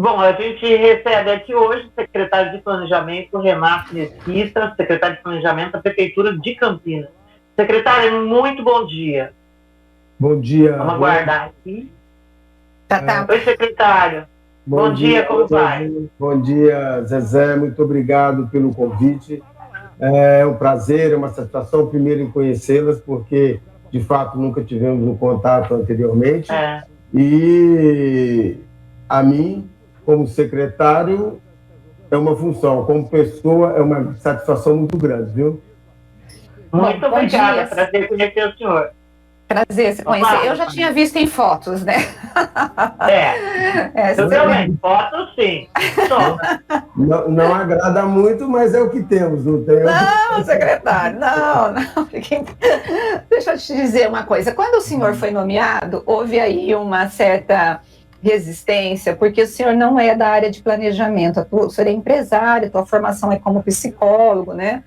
Bom, a gente recebe aqui hoje o secretário de Planejamento, Renato Mesquita, secretário de Planejamento da Prefeitura de Campinas. Secretário, muito bom dia. Bom dia. Vamos aguardar aqui. Tá. Oi, secretário. Bom dia, como vai? Bom dia, Zezé. Muito obrigado pelo convite. É um prazer, é uma satisfação primeiro em conhecê-las, porque, de fato, nunca tivemos um contato anteriormente. E a mim, como secretário, é uma função. Como pessoa, é uma satisfação muito grande, viu? Muito obrigada. Prazer conhecer o senhor. Prazer se conhecer. Eu já tinha visto em fotos, né? Eu também. Fotos, sim. Não agrada muito, mas é o que temos, não tem? Não, secretário, não. Deixa eu te dizer uma coisa. Quando o senhor foi nomeado, houve aí uma certa resistência, porque o senhor não é da área de planejamento, o senhor é empresário, a tua formação é como psicólogo, né?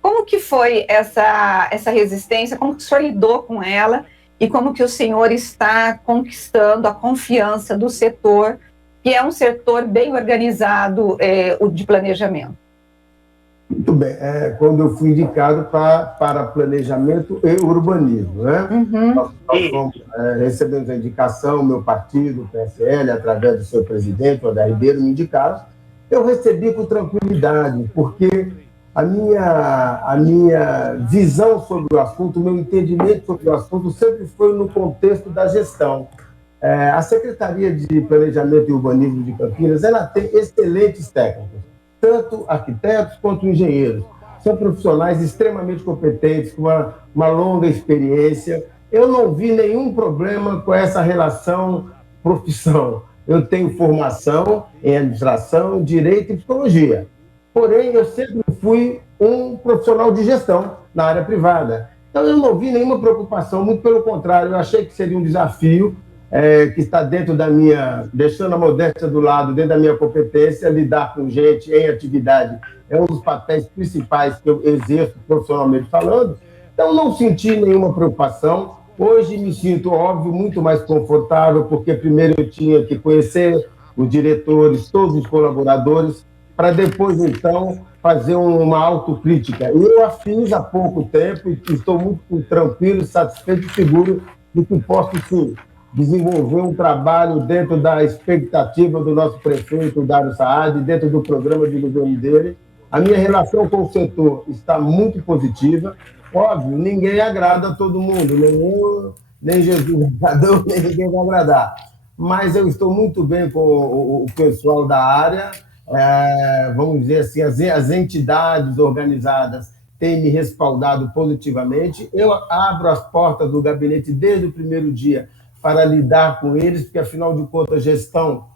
Como que foi essa resistência? Como que o senhor lidou com ela? E como que o senhor está conquistando a confiança do setor, que é um setor bem organizado, o de planejamento? Muito bem. Quando eu fui indicado para planejamento e urbanismo, né? Nós recebemos a indicação, meu partido, o PSL, através do seu presidente, o André Ribeiro, me indicaram. Eu recebi com tranquilidade, porque a minha visão sobre o assunto, o meu entendimento sobre o assunto sempre foi no contexto da gestão. A Secretaria de Planejamento e Urbanismo de Campinas, ela tem excelentes técnicos, tanto arquitetos quanto engenheiros. São profissionais extremamente competentes, com uma longa experiência. Eu não vi nenhum problema com essa relação profissão. Eu tenho formação em administração, direito e psicologia. Porém, eu sempre fui um profissional de gestão na área privada. Então, eu não vi nenhuma preocupação, muito pelo contrário, eu achei que seria um desafio que está dentro da minha, deixando a modéstia do lado, dentro da minha competência, lidar com gente em atividade. É um dos papéis principais que eu exerço profissionalmente falando. Então, não senti nenhuma preocupação. Hoje me sinto, óbvio, muito mais confortável, porque primeiro eu tinha que conhecer os diretores, todos os colaboradores, para depois, então, fazer uma autocrítica. Eu a fiz há pouco tempo e estou muito tranquilo, satisfeito e seguro de que posso, sim, desenvolver um trabalho dentro da expectativa do nosso prefeito, Dário Saad, dentro do programa de governo dele. A minha relação com o setor está muito positiva. Óbvio, ninguém agrada a todo mundo, nem eu, nem Jesus agradou, nem ninguém vai agradar. Mas eu estou muito bem com o pessoal da área. Vamos dizer assim, as entidades organizadas têm me respaldado positivamente. Eu abro as portas do gabinete desde o primeiro dia para lidar com eles, porque, afinal de contas, gestão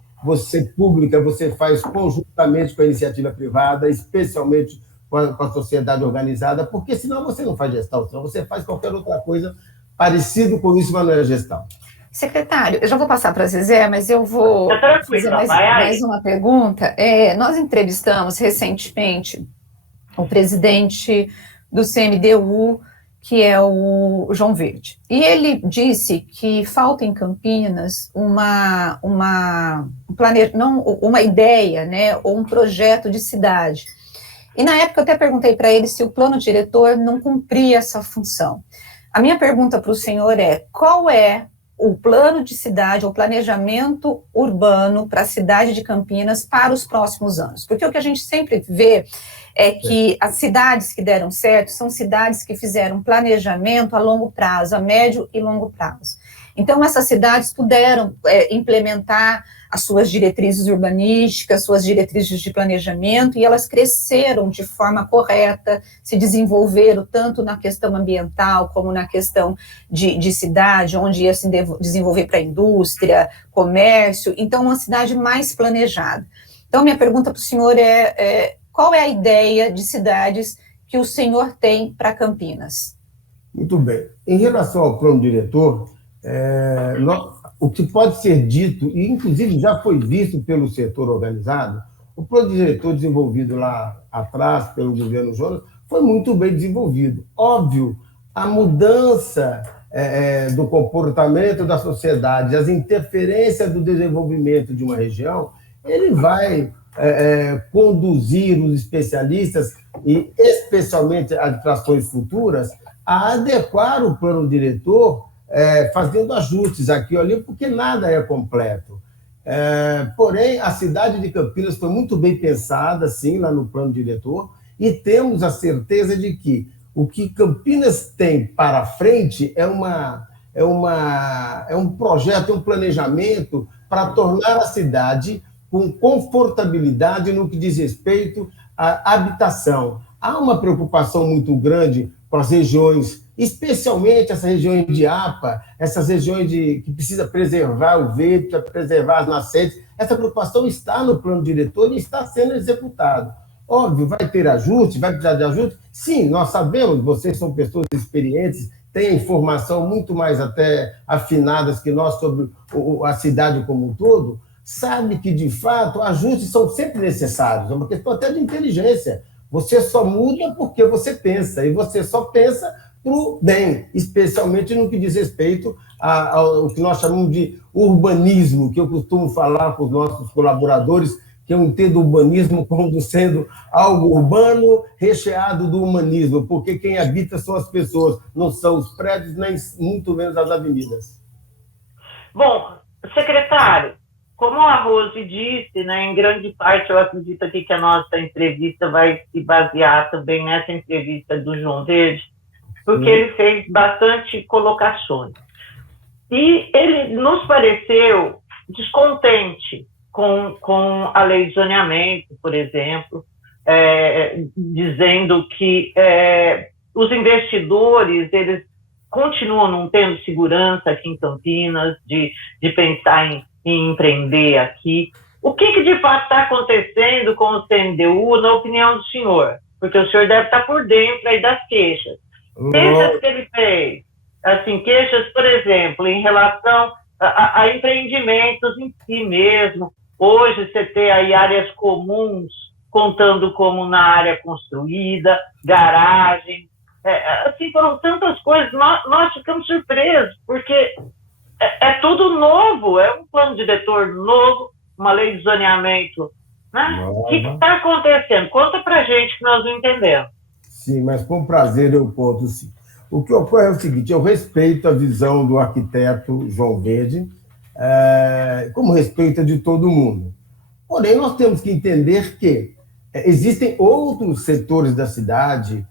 pública você faz conjuntamente com a iniciativa privada, especialmente com a sociedade organizada, porque senão você não faz gestão, senão você faz qualquer outra coisa parecido com isso, mas não é gestão. Secretário, eu já vou passar para a Zezé, mas eu vou fazer mais uma pergunta. Nós entrevistamos recentemente o presidente do CMDU, que é o João Verde. E ele disse que falta em Campinas uma ideia, né, ou um projeto de cidade. E na época eu até perguntei para ele se o plano diretor não cumpria essa função. A minha pergunta para o senhor é: qual é o plano de cidade, ou planejamento urbano para a cidade de Campinas para os próximos anos? Porque o que a gente sempre vê é que as cidades que deram certo são cidades que fizeram planejamento a longo prazo, a médio e longo prazo. Então, essas cidades puderam implementar as suas diretrizes urbanísticas, suas diretrizes de planejamento, e elas cresceram de forma correta, se desenvolveram tanto na questão ambiental como na questão de cidade, onde ia se desenvolver para a indústria, comércio. Então, uma cidade mais planejada. Então, minha pergunta para o senhor qual é a ideia de cidades que o senhor tem para Campinas? Muito bem. Em relação ao plano diretor, o que pode ser dito, e inclusive já foi visto pelo setor organizado, o plano diretor desenvolvido lá atrás pelo governo Jonas foi muito bem desenvolvido. Óbvio, a mudança do comportamento da sociedade, as interferências do desenvolvimento de uma região, ele vai conduzir os especialistas, e especialmente as administrações futuras, a adequar o plano diretor, fazendo ajustes aqui ou ali, porque nada é completo. Porém, a cidade de Campinas foi muito bem pensada, sim, lá no plano diretor, e temos a certeza de que o que Campinas tem para frente é um projeto, um planejamento para tornar a cidade com confortabilidade no que diz respeito à habitação. Há uma preocupação muito grande com as regiões, especialmente essas regiões de APA, essas regiões que precisa preservar o verde, precisa preservar as nascentes. Essa preocupação está no plano diretor e está sendo executado. Óbvio, vai ter ajuste, vai precisar de ajuste? Sim, nós sabemos, vocês são pessoas experientes, têm informação muito mais até afinadas que nós sobre a cidade como um todo, sabe que, de fato, ajustes são sempre necessários, é uma questão até de inteligência. Você só muda porque você pensa, e você só pensa para o bem, especialmente no que diz respeito ao que nós chamamos de urbanismo, que eu costumo falar com os nossos colaboradores, que eu entendo o urbanismo como sendo algo urbano recheado do humanismo, porque quem habita são as pessoas, não são os prédios, nem muito menos as avenidas. Bom, secretário, como a Rose disse, né, em grande parte eu acredito aqui que a nossa entrevista vai se basear também nessa entrevista do João Verde, porque ele fez bastante colocações. E ele nos pareceu descontente com a lei de zoneamento, por exemplo, dizendo que os investidores, eles continuam não tendo segurança aqui em Campinas, de pensar em empreender aqui. O que de fato está acontecendo com o CMDU, na opinião do senhor? Porque o senhor deve estar por dentro aí das queixas. Queixas que ele fez, assim, queixas, por exemplo, em relação a empreendimentos em si mesmo. Hoje você tem aí áreas comuns, contando como na área construída, garagem, assim, foram tantas coisas, nós ficamos surpresos, porque é tudo novo, é um plano diretor novo, uma lei de zoneamento, né? O que está acontecendo? Conta pra gente que nós não entendemos. Sim, mas com prazer eu conto, sim. O que ocorre é o seguinte, eu respeito a visão do arquiteto João Verde, como respeita de todo mundo. Porém, nós temos que entender que existem outros setores da cidade,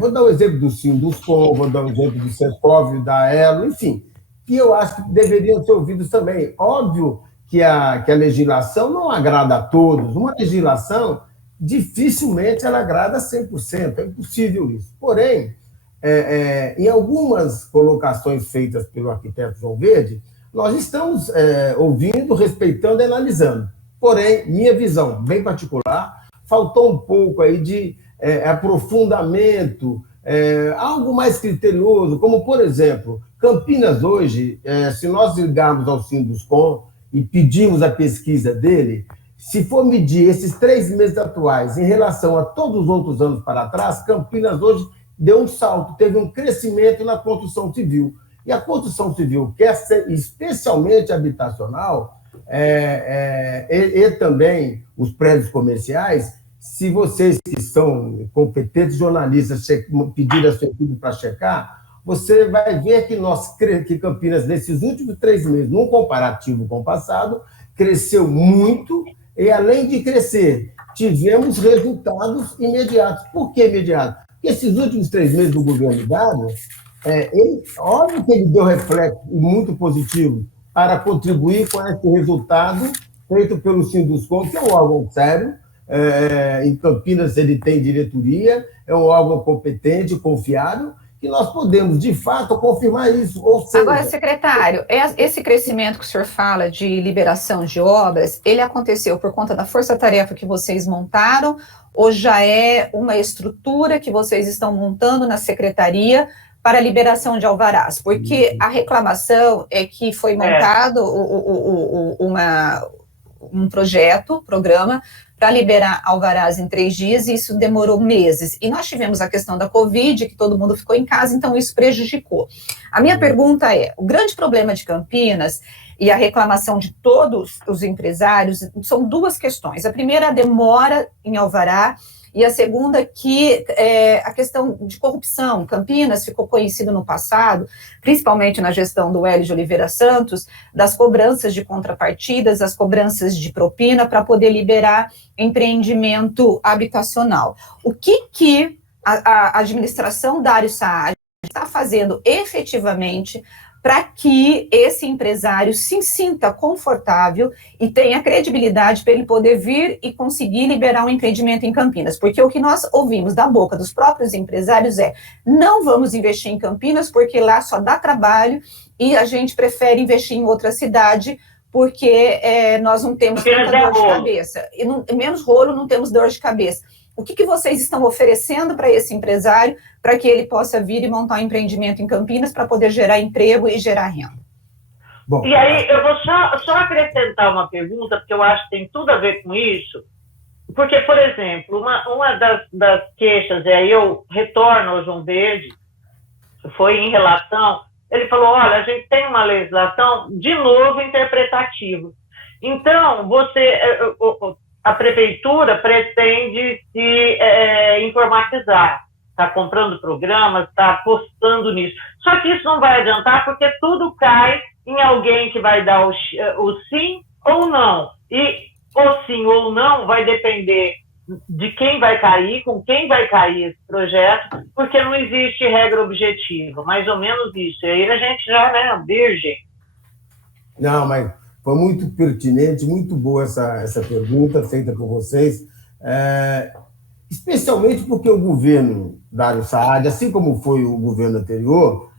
vou dar o exemplo do Sinduscom, vou dar o exemplo do Secov, da Elo, enfim, que eu acho que deveriam ser ouvidos também. Óbvio que a legislação não agrada a todos, uma legislação dificilmente ela agrada 100%, é impossível isso. Porém, em algumas colocações feitas pelo arquiteto João Verde, nós estamos ouvindo, respeitando e analisando. Porém, minha visão bem particular, faltou um pouco aí de aprofundamento, algo mais criterioso, como, por exemplo, Campinas hoje, se nós ligarmos ao Sinduscom e pedimos a pesquisa dele, se for medir esses 3 meses atuais em relação a todos os outros anos para trás, Campinas hoje deu um salto, teve um crescimento na construção civil. E a construção civil, que é especialmente habitacional, e também os prédios comerciais, se vocês que são competentes jornalistas pedirem a sua equipe para checar, você vai ver que Campinas, nesses últimos 3 meses, num comparativo com o passado, cresceu muito e, além de crescer, tivemos resultados imediatos. Por que imediatos? Porque esses últimos 3 meses do governo Dado, óbvio que ele deu reflexo muito positivo para contribuir com esse resultado feito pelo Sinduscom, que é um órgão sério. Em Campinas ele tem diretoria, é um órgão competente, confiável, que nós podemos, de fato, confirmar isso. Ou seja, agora, secretário, esse crescimento que o senhor fala de liberação de obras, ele aconteceu por conta da força-tarefa que vocês montaram, ou já é uma estrutura que vocês estão montando na secretaria para liberação de alvarás? Porque a reclamação é que foi montado um programa para liberar alvarás em 3 dias, e isso demorou meses. E nós tivemos a questão da Covid, que todo mundo ficou em casa, então isso prejudicou. A minha pergunta é, o grande problema de Campinas e a reclamação de todos os empresários são duas questões. A primeira, a demora em alvará, e a segunda, que a questão de corrupção. Campinas ficou conhecido no passado, principalmente na gestão do Hélio de Oliveira Santos, das cobranças de contrapartidas, as cobranças de propina para poder liberar empreendimento habitacional. O que a administração Dário Saad está fazendo efetivamente para que esse empresário se sinta confortável e tenha credibilidade para ele poder vir e conseguir liberar um empreendimento em Campinas? Porque o que nós ouvimos da boca dos próprios empresários é: não vamos investir em Campinas porque lá só dá trabalho e a gente prefere investir em outra cidade porque nós não temos tanta dor de cabeça. E menos rolo, não temos dor de cabeça. O que vocês estão oferecendo para esse empresário para que ele possa vir e montar um empreendimento em Campinas para poder gerar emprego e gerar renda? Bom, e aí eu vou só acrescentar uma pergunta, porque eu acho que tem tudo a ver com isso. Porque, por exemplo, uma das queixas, e aí eu retorno ao João Verde, foi em relação... Ele falou, olha, a gente tem uma legislação, de novo, interpretativa. Então, a prefeitura pretende se informatizar, está comprando programas, está apostando nisso. Só que isso não vai adiantar, porque tudo cai em alguém que vai dar o sim ou não. E o sim ou não vai depender de quem vai cair, com quem vai cair esse projeto, porque não existe regra objetiva, mais ou menos isso. E aí a gente já, né, virgem. Não, mas foi muito pertinente, muito boa essa pergunta feita por vocês, especialmente porque o governo Dário Saad, assim como foi o governo anterior,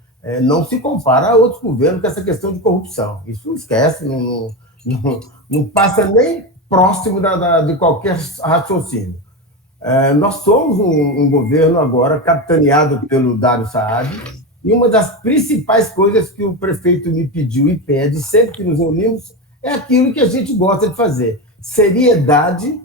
não se compara a outros governos com essa questão de corrupção. Isso não esquece, não passa nem próximo de qualquer raciocínio. Nós somos um governo agora capitaneado pelo Dário Saad, e uma das principais coisas que o prefeito me pediu e pede sempre que nos reunimos é aquilo que a gente gosta de fazer: seriedade,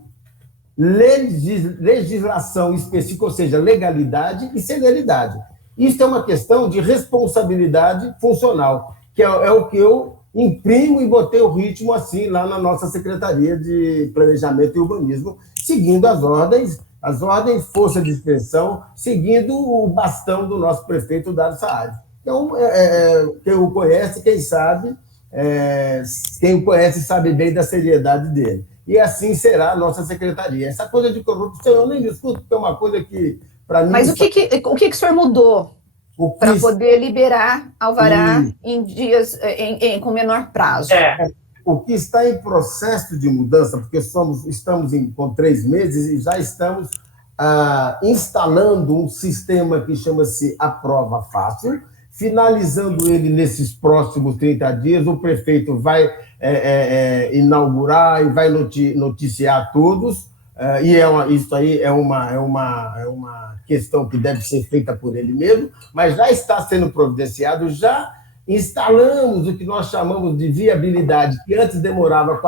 legislação específica, ou seja, legalidade e celeridade. Isso é uma questão de responsabilidade funcional, que é o que eu imprimo e botei o ritmo assim lá na nossa Secretaria de Planejamento e Urbanismo, seguindo as ordens, força de expressão, seguindo o bastão do nosso prefeito Dário Saad. Então, quem o conhece, quem o conhece sabe bem da seriedade dele. E assim será a nossa secretaria. Essa coisa de corrupção eu nem discuto, porque é uma coisa que, para mim... Mas o que o senhor mudou para poder liberar alvará em dias com menor prazo? O que está em processo de mudança, porque estamos com 3 meses e já estamos instalando um sistema que chama-se Aprova Fácil, finalizando ele nesses próximos 30 dias, o prefeito vai inaugurar e vai noticiar a todos, e isso aí é uma questão que deve ser feita por ele mesmo, mas já está sendo providenciado, já instalamos o que nós chamamos de viabilidade, que antes demorava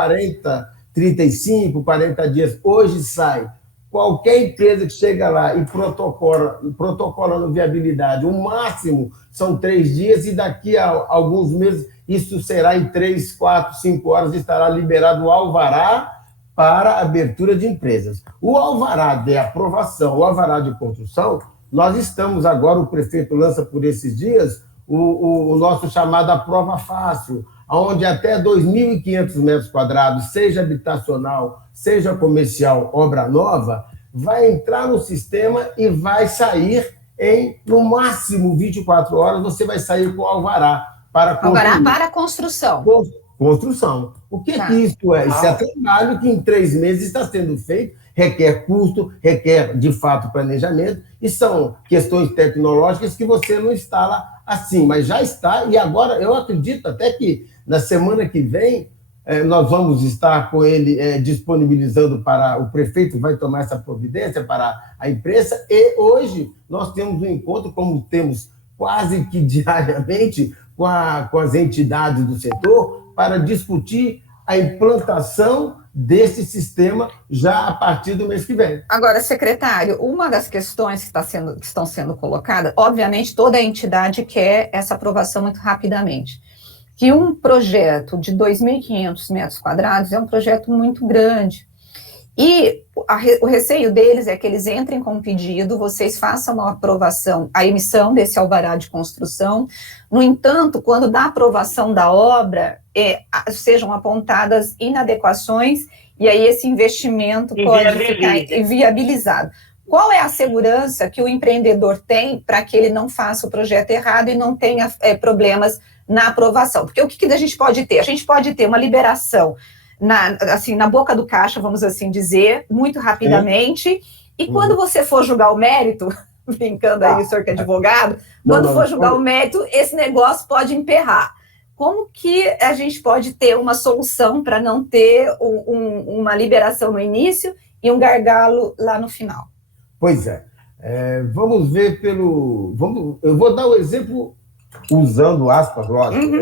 35, 40 dias, hoje sai. Qualquer empresa que chega lá e protocola no viabilidade, o máximo são 3 dias, e daqui a alguns meses isso será em 3, 4, 5 horas, estará liberado o alvará para a abertura de empresas. O alvará de aprovação, o alvará de construção, nós estamos agora, o prefeito lança por esses dias o nosso chamado Aprova Fácil, onde até 2.500 metros quadrados, seja habitacional, seja comercial, obra nova, vai entrar no sistema e vai sair no máximo 24 horas, você vai sair com alvará para construir. Alvará para construção. Construção. O que isso é? Isso é trabalho que em 3 meses está sendo feito, requer custo, requer, de fato, planejamento, e são questões tecnológicas que você não instala assim, mas já está, e agora eu acredito até que na semana que vem nós vamos estar com ele disponibilizando para... O prefeito vai tomar essa providência para a imprensa, e hoje nós temos um encontro, como temos quase que diariamente, com as entidades do setor, para discutir a implantação desse sistema já a partir do mês que vem. Agora, secretário, uma das questões que estão sendo colocadas, obviamente toda a entidade quer essa aprovação muito rapidamente. que um projeto de 2.500 metros quadrados é um projeto muito grande. E o receio deles é que eles entrem com um pedido, vocês façam a aprovação, a emissão desse alvará de construção. No entanto, quando da aprovação da obra, sejam apontadas inadequações, e aí esse investimento pode ficar inviabilizado. Qual é a segurança que o empreendedor tem para que ele não faça o projeto errado e não tenha problemas na aprovação? Porque o que a gente pode ter? A gente pode ter uma liberação na boca do caixa, vamos assim dizer, muito rapidamente, e quando você for julgar o mérito, brincando aí, o senhor que é advogado, quando for julgar o mérito, esse negócio pode emperrar. Como que a gente pode ter uma solução para não ter uma liberação no início e um gargalo lá no final? Pois é. Vamos ver eu vou dar o exemplo usando aspas, lógico.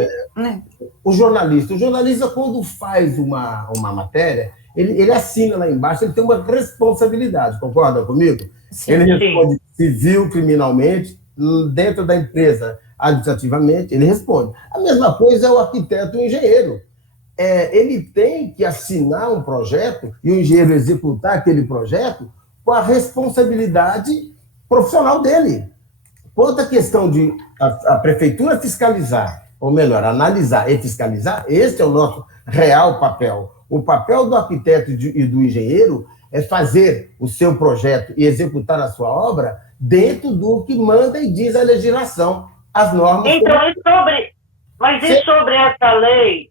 O jornalista, quando faz uma matéria, ele assina lá embaixo, ele tem uma responsabilidade, concorda comigo? Sim, ele responde civil, criminalmente, dentro da empresa, administrativamente, ele responde. A mesma coisa é o arquiteto e o engenheiro. Ele tem que assinar um projeto e o engenheiro executar aquele projeto com a responsabilidade profissional dele. Quanto à questão de a prefeitura fiscalizar, ou melhor, analisar e fiscalizar, esse é o nosso real papel. O papel do arquiteto e do engenheiro é fazer o seu projeto e executar a sua obra dentro do que manda e diz a legislação, as normas. Então, e sobre essa lei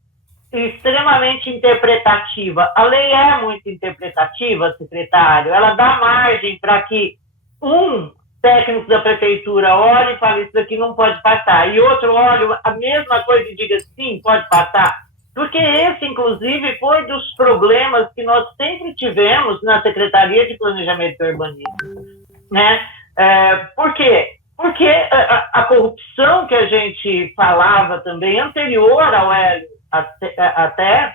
extremamente interpretativa? A lei é muito interpretativa, secretário? Ela dá margem para que técnico da prefeitura olhe e fale, isso daqui não pode passar, e outro olha a mesma coisa e diga, sim, pode passar, porque esse, inclusive, foi dos problemas que nós sempre tivemos na Secretaria de Planejamento e Urbanismo, né? Por quê? Porque a corrupção que a gente falava também, anterior ao Hélio até,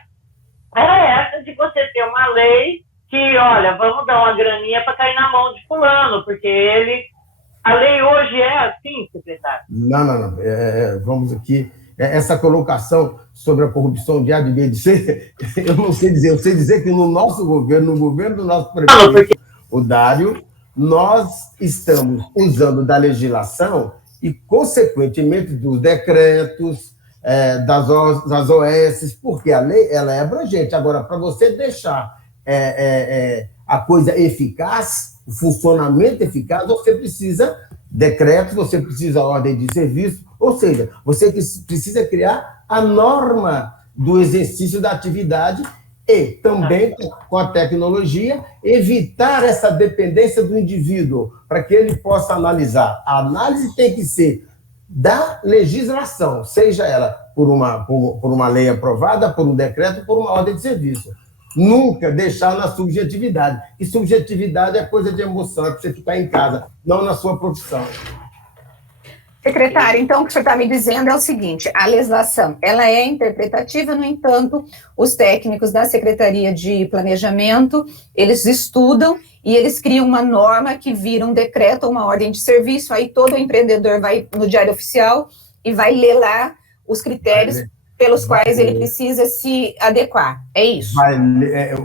era essa de você ter uma lei que, olha, vamos dar uma graninha para cair na mão de fulano, porque a lei hoje é assim, secretário? Não. Vamos aqui. Essa colocação sobre a corrupção de A de B de C, eu não sei dizer. Eu sei dizer que no nosso governo, no governo do nosso prefeito, o Dário, nós estamos usando da legislação e, consequentemente, dos decretos, das OS, porque a lei ela é abrangente. Agora, para você deixar a coisa eficaz, o funcionamento eficaz, você precisa decretos, você precisa ordem de serviço, ou seja, você precisa criar a norma do exercício da atividade e também, com a tecnologia, evitar essa dependência do indivíduo, para que ele possa analisar. A análise tem que ser da legislação, seja ela por uma lei aprovada, por um decreto, por uma ordem de serviço. Nunca deixar na subjetividade. E subjetividade é coisa de emoção, é para você ficar em casa, não na sua profissão. Secretário, então o que o senhor está me dizendo é o seguinte, a legislação, ela é interpretativa, no entanto, os técnicos da Secretaria de Planejamento, eles estudam e eles criam uma norma que vira um decreto ou uma ordem de serviço, aí todo empreendedor vai no Diário Oficial e vai ler lá os critérios pelos quais ele precisa se adequar, é isso?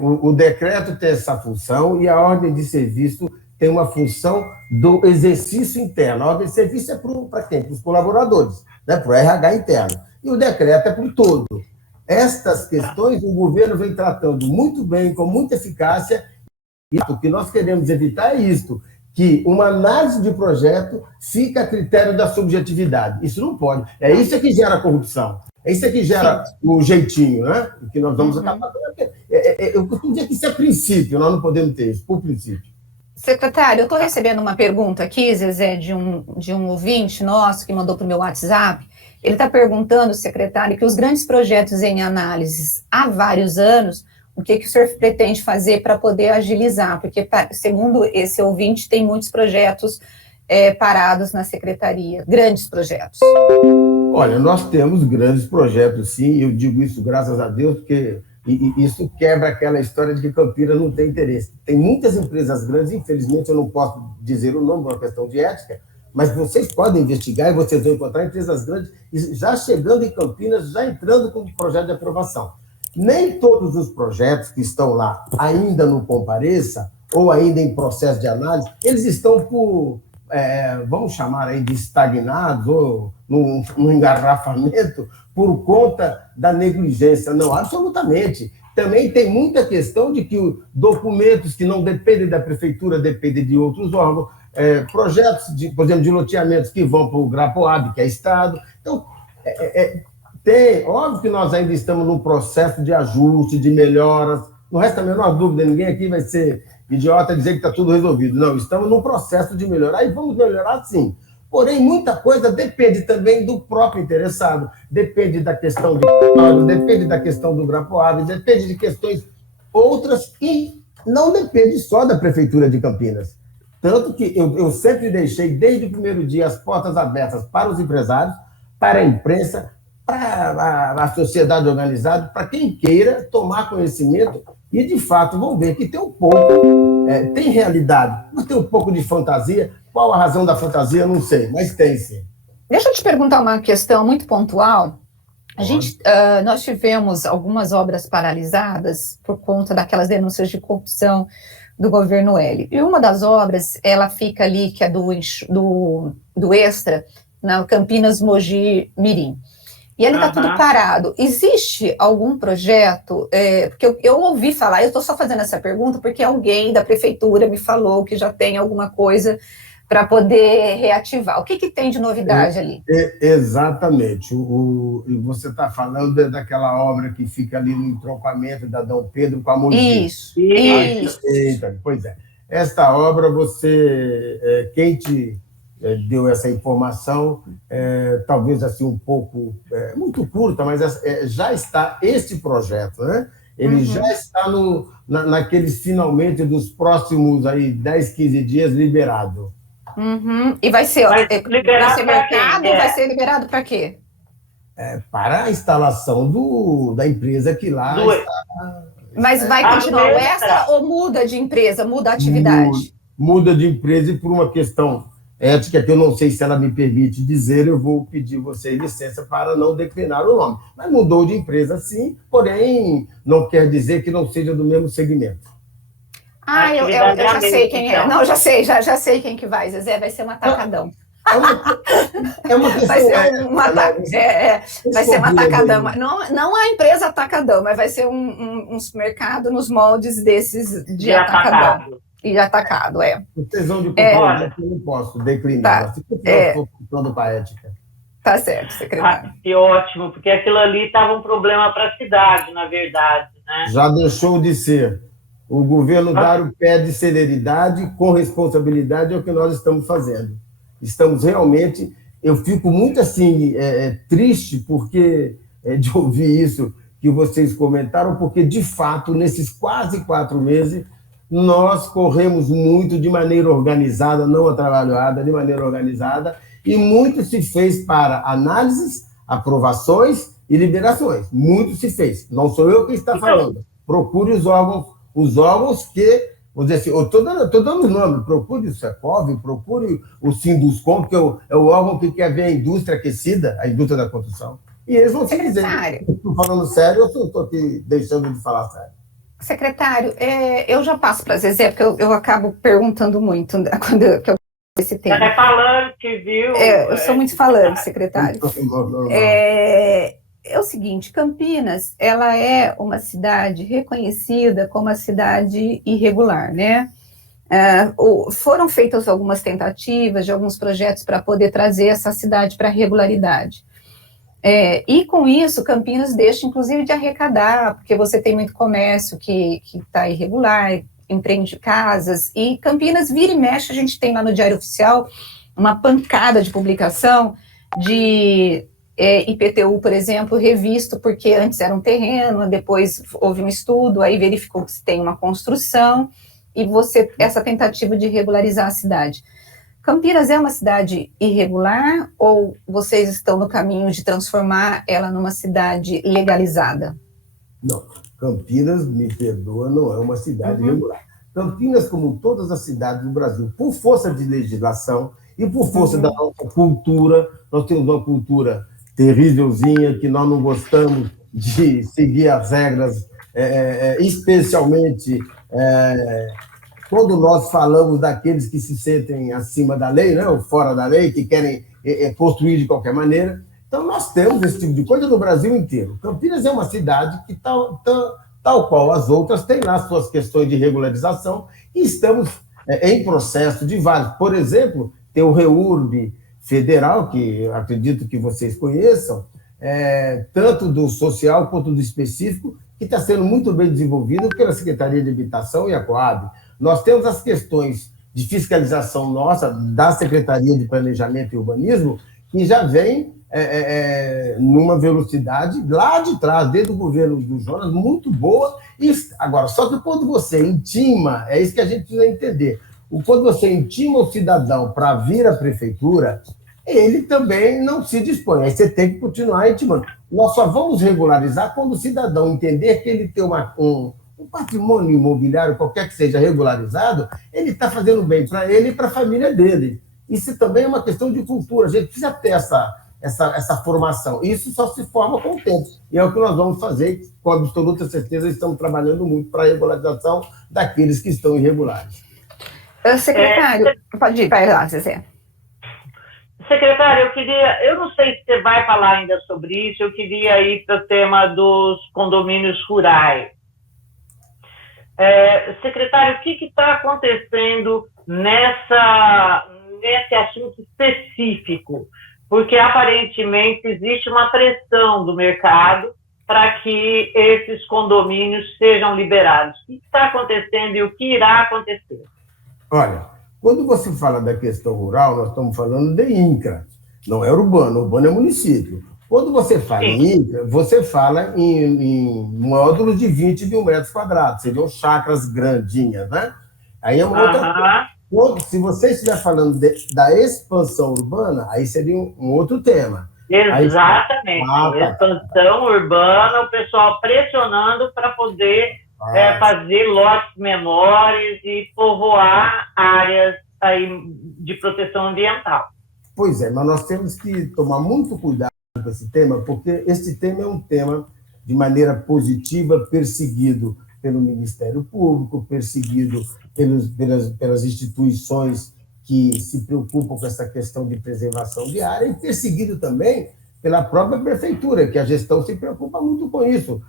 O decreto tem essa função e a ordem de serviço tem uma função do exercício interno. A ordem de serviço é para quem? Para os colaboradores, né? Para o RH interno. E o decreto é para o todo. Estas questões o governo vem tratando muito bem, com muita eficácia, e o que nós queremos evitar é isto, que uma análise de projeto fica a critério da subjetividade. Isso não pode. É isso que gera corrupção. É isso que gera o jeitinho, né? O que nós vamos acabar. Eu costumo dizer que isso é princípio, nós não podemos ter isso, por princípio. Secretário, eu estou recebendo uma pergunta aqui, Zezé, de um ouvinte nosso que mandou para o meu WhatsApp. Ele está perguntando, secretário, que os grandes projetos em análises há vários anos, o que o senhor pretende fazer para poder agilizar? Porque, segundo esse ouvinte, tem muitos projetos parados na secretaria, grandes projetos. Olha, nós temos grandes projetos, sim, eu digo isso graças a Deus, porque isso quebra aquela história de que Campinas não tem interesse. Tem muitas empresas grandes, infelizmente eu não posso dizer o nome, por uma questão de ética, mas vocês podem investigar e vocês vão encontrar empresas grandes já chegando em Campinas, já entrando com o projeto de aprovação. Nem todos os projetos que estão lá ainda no Compareça, ou ainda em processo de análise, eles estão por, vamos chamar aí de estagnados, ou num engarrafamento, por conta da negligência. Não, absolutamente. Também tem muita questão de que documentos que não dependem da prefeitura, dependem de outros órgãos, projetos, por exemplo, de loteamentos que vão para o GRAPOAB, que é Estado. Então, óbvio que nós ainda estamos num processo de ajuste, de melhoras. Não resta a menor dúvida, ninguém aqui vai ser idiota dizer que está tudo resolvido. Não, estamos num processo de melhorar e vamos melhorar sim. Porém, muita coisa depende também do próprio interessado, depende da questão depende da questão do GRAPOAB, depende de questões outras e não depende só da Prefeitura de Campinas. Tanto que eu sempre deixei, desde o primeiro dia, as portas abertas para os empresários, para a imprensa, para a sociedade organizada, para quem queira tomar conhecimento e, de fato, vão ver que tem um pouco, tem realidade, mas tem um pouco de fantasia. Qual a razão da fantasia? Não sei, mas tem sim. Deixa eu te perguntar uma questão muito pontual. Nós tivemos algumas obras paralisadas por conta daquelas denúncias de corrupção do governo L. E uma das obras, ela fica ali, que é do Extra, na Campinas Mogi Mirim. E ali está tudo parado. Existe algum projeto? Porque eu ouvi falar, eu estou só fazendo essa pergunta porque alguém da prefeitura me falou que já tem alguma coisa para poder reativar. O que tem de novidade ali? Exatamente. Você está falando daquela obra que fica ali no entroncamento da Dom Pedro com a Mogi. Isso. Eita, pois é. Esta obra, quem te deu essa informação, talvez assim um pouco, muito curta, mas já está este projeto, né? Ele já está naqueles finalmente dos próximos aí 10, 15 dias liberado. E vai ser mercado? Vai ser liberado para quê? Para a instalação da empresa que lá está. Mas vai continuar o Extra ou muda de empresa, muda a atividade? Muda de empresa e por uma questão ética, que eu não sei se ela me permite dizer, eu vou pedir você licença para não declinar o nome. Mas mudou de empresa sim, porém não quer dizer que não seja do mesmo segmento. Eu já sei quem é. Não, já sei quem que vai, Zezé, vai ser um atacadão. É uma questão... Vai ser vai ser um atacadão. Não a empresa atacadão, mas vai ser um supermercado nos moldes desses de atacadão. E atacado, Vocês vão de comportamento, eu não posso declinar. Estou contando para a ética. Tá certo, secretário. Que ótimo, porque aquilo ali estava um problema para a cidade, na verdade, né? Já deixou de ser. O governo Dário pede celeridade com responsabilidade, é o que nós estamos fazendo. Estamos realmente... Eu fico muito assim, triste porque de ouvir isso que vocês comentaram, porque, de fato, nesses quase 4 meses, nós corremos muito de maneira organizada, não atrapalhada, de maneira organizada, e muito se fez para análises, aprovações e liberações. Muito se fez. Não sou eu quem está falando. Procure os órgãos que, vou dizer assim, eu estou dando o nome, procure o Secov, procure o Sinduscom, que é o órgão que quer ver a indústria aquecida, a indústria da construção. E eles vão te dizer, estou falando sério ou estou aqui deixando de falar sério? Secretário, eu já passo para a Zezé, porque eu acabo perguntando muito quando eu esse tema. Você é falante, viu? Eu sou muito falante, secretário. É o seguinte, Campinas, ela é uma cidade reconhecida como a cidade irregular, né? Foram feitas algumas tentativas de alguns projetos para poder trazer essa cidade para a regularidade. E com isso, Campinas deixa, inclusive, de arrecadar, porque você tem muito comércio que está irregular, empreende casas, e Campinas vira e mexe, a gente tem lá no Diário Oficial uma pancada de publicação de IPTU, por exemplo, revisto, porque antes era um terreno, depois houve um estudo, aí verificou que se tem uma construção, e essa tentativa de regularizar a cidade. Campinas é uma cidade irregular ou vocês estão no caminho de transformar ela numa cidade legalizada? Não, Campinas, me perdoa, não é uma cidade irregular. Campinas, como todas as cidades do Brasil, por força de legislação E por força da nossa cultura, nós temos uma cultura terrívelzinha, que nós não gostamos de seguir as regras, especialmente quando nós falamos daqueles que se sentem acima da lei, né, ou fora da lei, que querem construir de qualquer maneira. Então, nós temos esse tipo de coisa no Brasil inteiro. Campinas é uma cidade que, tal qual as outras, tem lá suas questões de regularização e estamos em processo de vários. Por exemplo, tem o REURB federal, que eu acredito que vocês conheçam, tanto do social quanto do específico, que está sendo muito bem desenvolvido pela Secretaria de Habitação e a Coab. Nós temos as questões de fiscalização nossa, da Secretaria de Planejamento e Urbanismo, que já vem numa velocidade lá de trás, desde o governo do Jonas, muito boa. Agora, só que quando você intima, é isso que a gente precisa entender, quando você intima o cidadão para vir à prefeitura, ele também não se dispõe, aí você tem que continuar intimando. Nós só vamos regularizar quando o cidadão entender que ele tem um patrimônio imobiliário, qualquer que seja regularizado, ele está fazendo bem para ele e para a família dele. Isso também é uma questão de cultura, a gente precisa ter essa formação. Isso só se forma com o tempo. E é o que nós vamos fazer, com absoluta certeza, estamos trabalhando muito para a regularização daqueles que estão irregulares. Secretário, pode ir, vai lá, Zezé. Secretário, eu não sei se você vai falar ainda sobre isso, eu queria ir para o tema dos condomínios rurais. Secretário, o que está acontecendo nesse assunto específico? Porque, aparentemente, existe uma pressão do mercado para que esses condomínios sejam liberados. O que está acontecendo e o que irá acontecer? Olha, quando você fala da questão rural, nós estamos falando de INCRA, não é urbano, urbano é município. Quando você fala em INCRA, você fala em módulos de 20 mil metros quadrados, seriam chácaras grandinhas, né? Aí é uma outra coisa. Se você estiver falando da expansão urbana, aí seria um outro tema. Exatamente. Expansão urbana, o pessoal pressionando para poder fazer lotes menores e povoar áreas aí de proteção ambiental. Pois é, mas nós temos que tomar muito cuidado com esse tema, porque esse tema é um tema de maneira positiva, perseguido pelo Ministério Público, perseguido pelas instituições que se preocupam com essa questão de preservação de área e perseguido também pela própria prefeitura, que a gestão se preocupa muito com isso.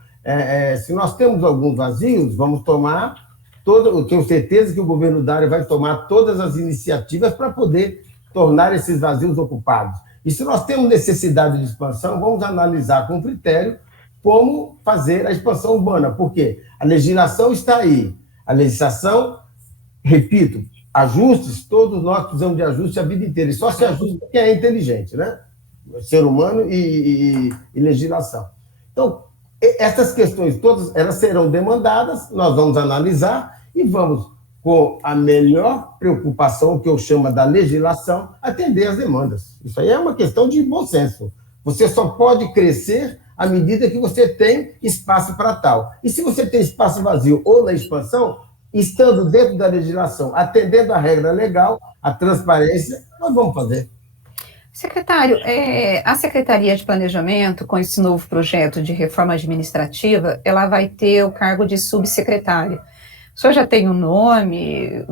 Se nós temos alguns vazios, vamos tomar eu tenho certeza que o governo da área vai tomar todas as iniciativas para poder tornar esses vazios ocupados. E se nós temos necessidade de expansão, vamos analisar com critério como fazer a expansão urbana, porque a legislação está aí. A legislação, repito, ajustes, todos nós precisamos de ajuste a vida inteira, e só se ajusta quem é inteligente, né? Ser humano e legislação. Então, essas questões todas, elas serão demandadas, nós vamos analisar e vamos, com a melhor preocupação, que eu chamo da legislação, atender as demandas. Isso aí é uma questão de bom senso. Você só pode crescer à medida que você tem espaço para tal. E se você tem espaço vazio ou na expansão, estando dentro da legislação, atendendo a regra legal, a transparência, nós vamos fazer. Secretário, a Secretaria de Planejamento, com esse novo projeto de reforma administrativa, ela vai ter o cargo de subsecretário. O senhor já tem um nome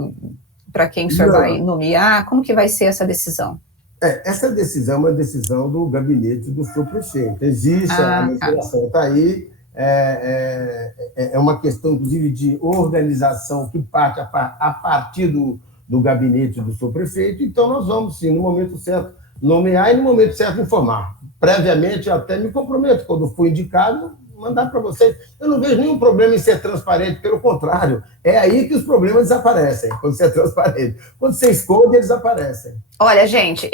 para quem o senhor vai nomear? Como que vai ser essa decisão? Essa decisão é uma decisão do gabinete do senhor prefeito. Existe, a legislação está aí, é uma questão, inclusive, de organização que parte a partir do gabinete do senhor prefeito. Então, nós vamos, sim, no momento certo, nomear e, no momento certo, informar. Previamente, eu até me comprometo, quando fui indicado, mandar para vocês. Eu não vejo nenhum problema em ser transparente, pelo contrário, é aí que os problemas desaparecem, quando você é transparente. Quando você esconde, eles aparecem. Olha, gente,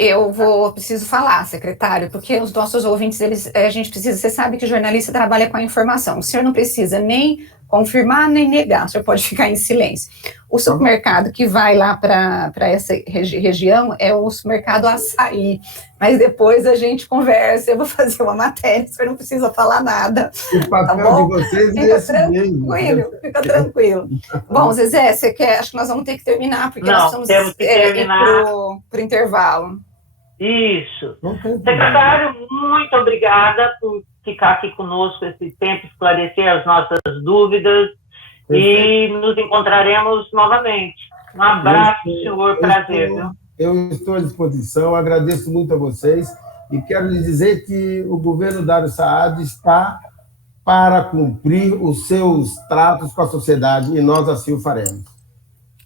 preciso falar, secretário, porque os nossos ouvintes, a gente precisa, você sabe que o jornalista trabalha com a informação. O senhor não precisa nem confirmar nem negar, o senhor pode ficar em silêncio. O supermercado que vai lá para essa região é o supermercado Açaí, mas depois a gente conversa, eu vou fazer uma matéria, o senhor não precisa falar nada. O papel tá bom? de vocês Fica é esse mesmo. Fica tranquilo. Bom, Zezé, você quer? Acho que nós vamos ter que terminar, porque nós estamos temos que terminar pro intervalo. Isso. Secretário, muito obrigada por ficar aqui conosco esse tempo, esclarecer as nossas dúvidas. E nos encontraremos novamente. Um abraço, senhor, prazer. Eu estou à disposição, agradeço muito a vocês e quero lhes dizer que o governo Dário Saad está para cumprir os seus tratos com a sociedade e nós assim o faremos.